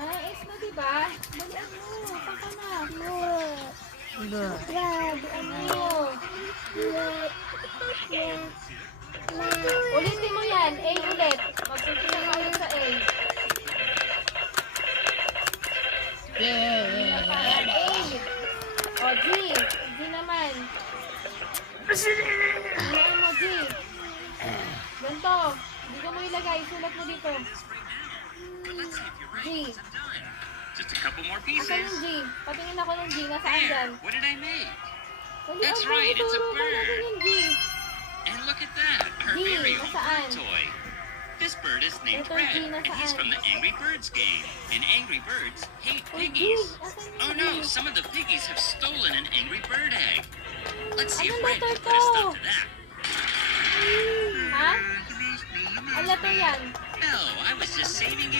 na. S na, diba? Balian mo. Saka na. Ano? Ulitin mo yan. A ulit. Magpunta na tayo sa A. A. O, G. G naman. Ilain mo, G. Ganito. Hindi ka mo ilagay. Sulat mo dito. G. Just a couple more Asan pieces. yung G? Patingin ako ng G. Nasaan dyan? There, what did I make? Dali, That's ako, right, it's a ituro mo bird. natin yung G. And look at that, our G, very own nasaan? bird toy. This bird is named Ito, Red, G, and he's nasaan? from the Angry Birds game. And Angry Birds hate Uy, G. piggies. Asan Oh yung no, G? some of the piggies have stolen an Angry Bird egg. Let's see if Anong Red letter can put a stop to? to that. Ha? Ano to yan? No, I was just saving you